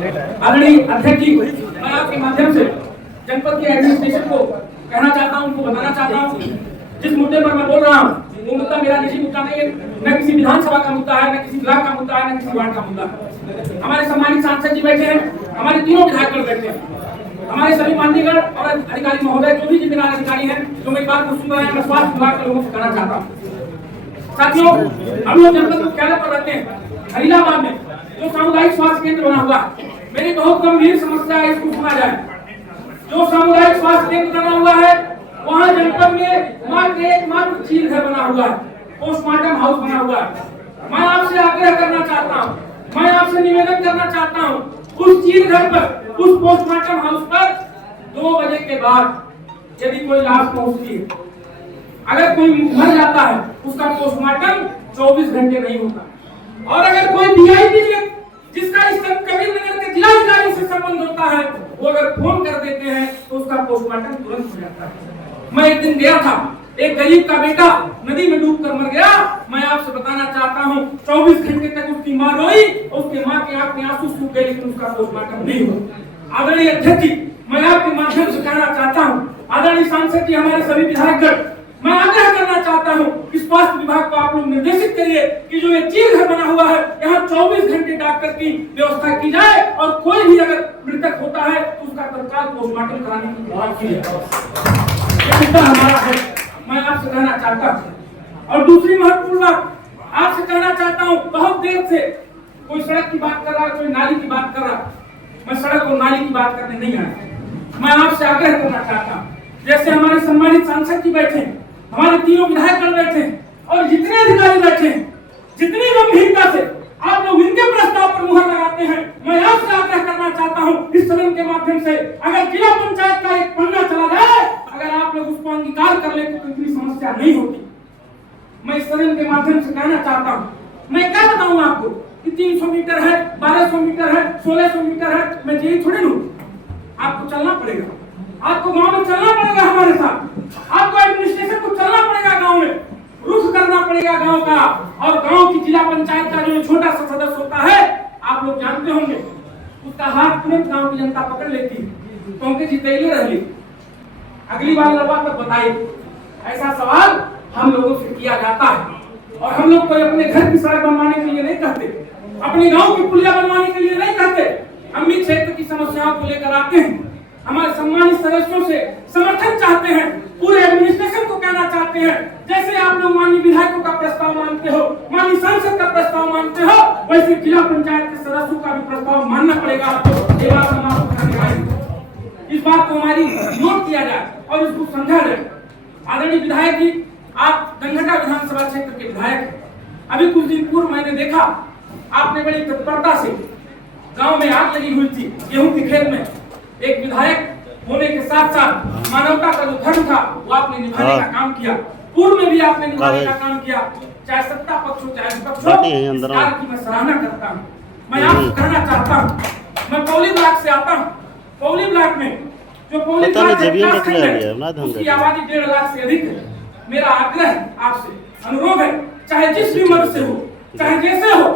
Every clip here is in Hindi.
आदरणीय अध्यक्ष जी, मैं आपके माध्यम से जनपद के एडमिनिस्ट्रेशन को कहना चाहता हूं, उनको बताना चाहता हूं, जिस मुद्दे पर मैं बोल रहा हूं वो मुद्दा मेरा निजी मुद्दा नहीं है, न किसी विधानसभा का मुद्दा है, न किसी ब्लॉक का मुद्दा है, न किसी वार्ड का मुद्दा है। हमारे सम्मानित सांसद जी बैठे हैं, हमारे तीनों विधायक बैठे हैं, हमारे सभी माननीयगण और अधिकारी महोदय, जो भी जिम्मेदार अधिकारी हैं, जो मेरी बात को सुन रहे हैं, मैं स्वास्थ्य विभाग के लोगों से कहना चाहता हूँ। साथियों, हम लोग जनपद मुख्यालय पर रहते हैं, हरीलाबाद में जो सामुदायिक स्वास्थ्य केंद्र बना हुआ है, मेरी बहुत गंभीर समस्या है, इसको सुना जाए। जो सामुदायिक स्वास्थ्य केंद्र बना हुआ है, वहाँ जनपद में मात्र एकमात्र चील घर बना हुआ है, पोस्टमार्टम हाउस बना हुआ है। मैं आपसे आग्रह करना चाहता हूँ, मैं आपसे निवेदन करना चाहता हूँ, उस चील घर पर, उस पोस्टमार्टम हाउस पर 2 बजे के बाद यदि कोई लाश पहुंचती है, अगर कोई मर जाता है, उसका पोस्टमार्टम 24 घंटे नहीं होता। और अगर कोई वीआईपी जिसका इस कबीर नगर के जिलाधिकारी से संबंध होता है, वो अगर फोन कर देते हैं तो उसका पोस्टमार्टम तुरंत हो जाता है। मैं एक दिन गया था, एक गरीब का बेटा नदी में डूबकर मर गया। मैं आपसे बताना चाहता हूँ, 24 घंटे तक उसकी मां रोई, उसके मां के आंख में आंसू सूख गए, लेकिन उसका पोस्टमार्टम नहीं हुआ। आदरणीय अध्यक्ष जी, मैं आपके माध्यम से कहना चाहता हूँ, आदरणीय सांसद जी, हमारे सभी विधायकगण, मैं आग्रह करना चाहता हूँ कि स्वास्थ्य विभाग को आप लोग निर्देशित करिए कि जो ये चील घर बना हुआ है, यहाँ 24 घंटे डॉक्टर की व्यवस्था की जाए, और कोई भी अगर मृतक होता है तो उसका तत्काल पोस्टमार्टम कराने की व्यवस्था की जाए। ये मुद्दा हमारा है, मैं आपसे कहना चाहता हूँ। और दूसरी महत्वपूर्ण बात आपसे कहना चाहता हूँ, बहुत देर से कोई सड़क की बात कर रहा है, कोई नाली की बात कर रहा है, मैं सड़क और नाली की बात करने नहीं आया। मैं आपसे आग्रह करना चाहता हूँ, जैसे हमारे सम्मानित सांसद जी बैठे हैं, हमारे तीनों विधायकगण बैठे हैं, और जितने अधिकारी बैठे हैं, जितनी गंभीरता से आप लोग इनके प्रस्ताव पर मुहर लगाते हैं, मैं आपसे आग्रह करना चाहता हूं, इस सदन के माध्यम से अगर जिला पंचायत का एक पन्ना चला जाए, अगर आप लोग उसको अंगीकार कर लेते तो इतनी समस्या नहीं होती। मैं इस सदन के माध्यम से कहना चाहता हूँ, मैं क्या बताऊं आपको कि 300 मीटर है, 1200 मीटर है, 1600 मीटर है, मैं यही थोड़ी लूं। आपको चलना पड़ेगा, आपको गांव में चलना पड़ेगा, हमारे साथ आपको एडमिनिस्ट्रेशन को चलना पड़ेगा, गांव में रुख करना पड़ेगा गांव का। और गांव की जिला पंचायत का जो छोटा सा सदस्य होता है, आप लोग जानते होंगे, उसका हाथ तुरंत गांव की जनता पकड़ लेती है, क्योंकि जीतेली रह ली, अगली बार लड़वा तब बताइए। ऐसा सवाल हम लोगों से किया जाता है, और हम लोग कोई अपने घर की सड़क बनवाने के लिए नहीं कहते, अपने गांव की पुलिया बनवाने के लिए नहीं कहते, हम भी क्षेत्र की समस्याओं को लेकर आते हैं, हमारे सम्मानित सदस्यों से समर्थन चाहते हैं, पूरे एडमिनिस्ट्रेशन को कहना चाहते हैं, जैसे आप लोग माननीय विधायकों का प्रस्ताव मानते हो, माननीय सांसद का प्रस्ताव मानते हो, वैसे जिला पंचायत के सदस्यों का भी प्रस्ताव मानना पड़ेगा आपको। ये बात हम आपको कहने, इस बात को हमारी नोट किया जाए और इसको समझा जाए। आदरणीय विधायक जी, आप दंघटा विधानसभा क्षेत्र के विधायक हैं। अभी कुछ दिन पूर्व मैंने देखा, आपने बड़ी तत्परता से, गाँव में आग लगी हुई थी गेहूं के खेत में, एक विधायक होने के साथ साथ मानवता का जो धर्म था वो आपने निभाने का काम किया। पूर्व में भी आपने निभाने का काम किया, चाहे सत्ता पक्ष हो चाहे विपक्ष हो, इस कार्य की मैं सराहना करता हूँ। मैं आपसे कहना चाहता हूँ, मैं पौली ब्लॉक से आता हूँ, पौली ब्लॉक में जो पौली ब्लॉक है उसकी आबादी 1.5 लाख से अधिक है। मेरा आग्रह आपसे, अनुरोध है, चाहे जिस भी मत से हो, चाहे जैसे हो,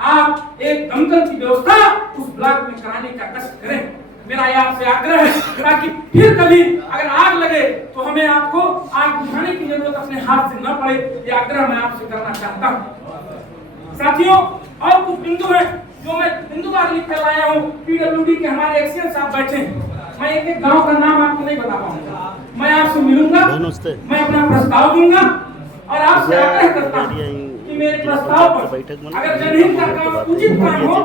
आप एक दमकल की व्यवस्था उस ब्लॉक में कराने का कष्ट करें। मेरा आपसे आग्रह है, ताकि फिर कभी अगर आग लगे तो हमें आपको आग बुझाने की जरूरत अपने हाथ से न पड़े। ये आग्रह मैं आपसे करना चाहता हूँ। साथियों, और कुछ बिंदु है जो मैं बिंदुवार लिख कर लाया हूँ। पीडब्ल्यूडी के हमारे एक्सीएन साहब बैठे हैं, मैं एक एक गाँव का नाम आपको नहीं बता पाऊंगा, मैं आपसे मिलूंगा, मैं अपना प्रस्ताव दूंगा, और आपसे आग्रह करता हूँ कि मेरे प्रस्ताव पर अगर जनहित का काम उचित काम हो तो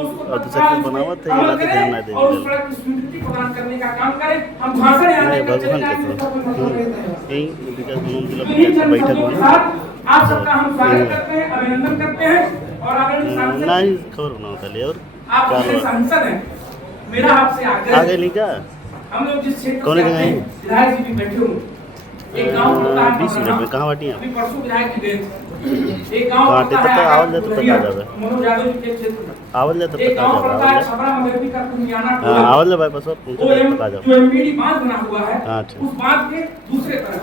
उसको तत्काल अमल करें और उस सड़क की स्वीकृति प्रदान करने का काम करें। हम भाषण यानी आप सबका हम स्वागत करते हैं, अभिनंदन करते हैं। और आदरणीय सांसद, आप हमारे सांसद हैं, मेरा आपसे आग्रह, हम लोग जिस क्षेत्र में विधायक जी भी बैठे हुए, एक गांव होता है 20 मिनट में कहां बाटी है, अभी परसों विधायक जी गए, एक गांव होता है आवाज ले तो पता जावे, मनोज यादव जी के क्षेत्र में आवाज ले तो पता जावे, छपरा मगरबी का कुनियाना टोला, आवाज ले भाई बस पता जावे, जो एमपीडी बांध बना हुआ है, उस बांध के दूसरे तरफ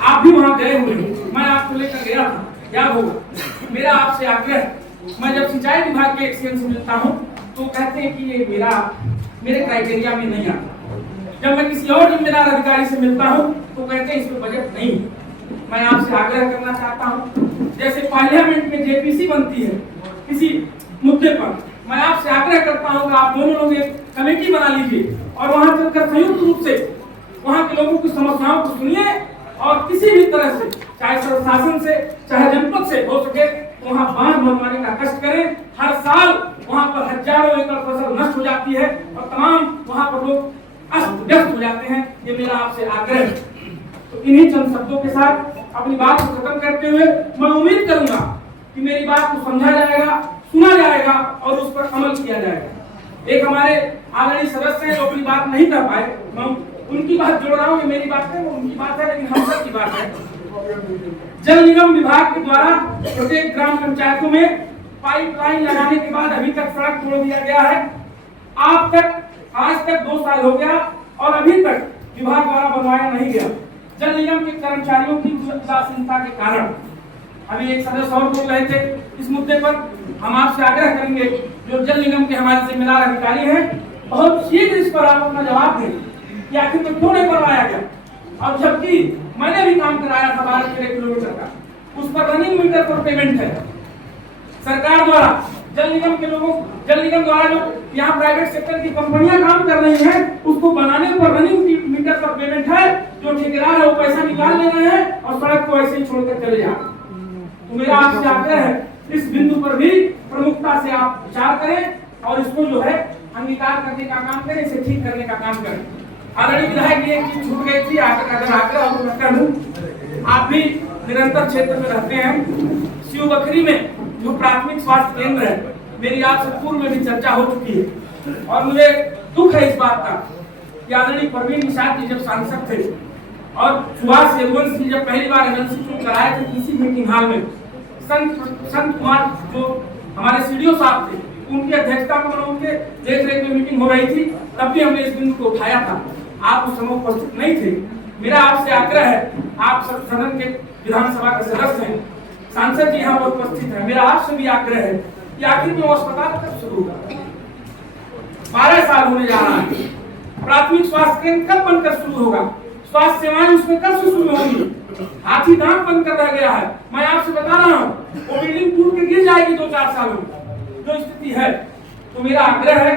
आप भी वहां गए हुए, मैं आपको लेकर गया था, याद होगा। मेरा आपसे आग्रह, मैं जब सिंचाई विभाग के एक्सीएन से मिलता हूं तो कहते हैं कि ये मेरे क्राइटेरिया में नहीं आता। जब मैं किसी और जिम्मेदार अधिकारी से मिलता हूँ तो कहते हैं इसमें बजट नहीं। मैं आपसे आग्रह करना चाहता हूँ, जैसे पार्लियामेंट में जेपीसी बनती है किसी मुद्दे पर, मैं आपसे आग्रह करता हूँ कि आप दोनों लोग एक कमेटी बना लीजिए और वहां चलकर संयुक्त रूप से वहां के लोगों की समस्याओं को सुनिए और किसी भी तरह से, चाहे शासन से चाहे जनपद से हो सके तो वहां बांध बनवाने का कष्ट करें। हर साल वहां पर हजारों एकड़ फसल नष्ट हो जाती है और तमाम वहां पर लोग अस्त व्यस्त हो जाते हैं। ये मेरा आपसे आग्रह है। तो इन्हीं चंद शब्दों के साथ अपनी बात को खत्म करते हुए मैं उम्मीद करूंगा कि मेरी बात को समझा जाएगा, सुना जाएगा और उस पर अमल किया जाएगा। एक हमारे आदरणीय सदस्य हैं जो अपनी बात नहीं कर पाए, मैं उनकी बात जोड़ रहा हूँ। ये मेरी बात है, वो उनकी बात है, लेकिन हम सब की बात है। जल निगम विभाग के द्वारा प्रत्येक ग्राम पंचायतों में पाइपलाइन लगाने के बाद अभी तक सड़क तोड़ दिया गया है। आज तक 2 साल हो गया और अभी तक विभाग द्वारा बनवाया नहीं गया। जल निगम के कर्मचारियों की उदासीनता के कारण। अभी एक सदस्य और बोल रहे थे इस मुद्दे पर, हम आपसे आग्रह करेंगे जो जल निगम के हमारे जिम्मेदार अधिकारी हैं, बहुत शीघ्र इस पर आप अपना जवाब दें कि आखिर में क्यों नहीं करवाया गया। और जबकि मैंने भी काम कराया था 12 किलोमीटर का, उस पर रनिंग मीटर पर पेमेंट है सरकार द्वारा। जल निगम द्वारा जो यहाँ प्राइवेट सेक्टर की कंपनियां काम कर रही हैं, उसको बनाने पर रनिंग मीटर पर पेमेंट है। जो ठेकेदार है वो पैसा निकाल ले रहे हैं और सड़क को ऐसे ही छोड़कर चले जा। तो मेरा आपसे आग्रह है इस बिंदु पर भी प्रमुखता से आप विचार करें और इसको जो है अंगीकार करने का काम करें, इसे ठीक करने का काम करें। आदरणीय विधायक ये चीज छूट गई थी, अगर आग्रह हो कर दूं, आप भी निरंतर क्षेत्र में रहते हैं। शिव बखरी में जो प्राथमिक स्वास्थ्य केंद्र है, मेरी आपसे पूर्व में भी चर्चा हो चुकी है और मुझे दुख है इस बात का कि आदरणीय परवीन निषाद जी जब सांसद थे और सुभाष यदुवंश जी जब पहली बार एमएलसी चुन कराए थे किसी मीटिंग हॉल में, संत कुमार जो हमारे सीडीओ साहब थे उनकी अध्यक्षता में उनके देख रेख में मीटिंग हो रही थी, तब भी हमने इस बिंदु को उठाया था। आप उस समय उपस्थित नहीं थे। मेरा आपसे आग्रह है, आप सदन के विधानसभा के सदस्य हैं, सांसद जी यहाँ पर उपस्थित है, मेरा आपसे भी आग्रह है कि आखिर में वो अस्पताल कब शुरू होगा। 12 साल होने जा रहा है। प्राथमिक स्वास्थ्य केंद्र कब बनकर शुरू होगा, स्वास्थ्य सेवाएं उसमें कब से शुरू होंगी। हाथी दांत बनकर रह गया है। मैं आपसे बता रहा हूँ वो बिल्डिंग टूट के गिर जाएगी 2-4 सालों में जो स्थिति है। तो मेरा आग्रह है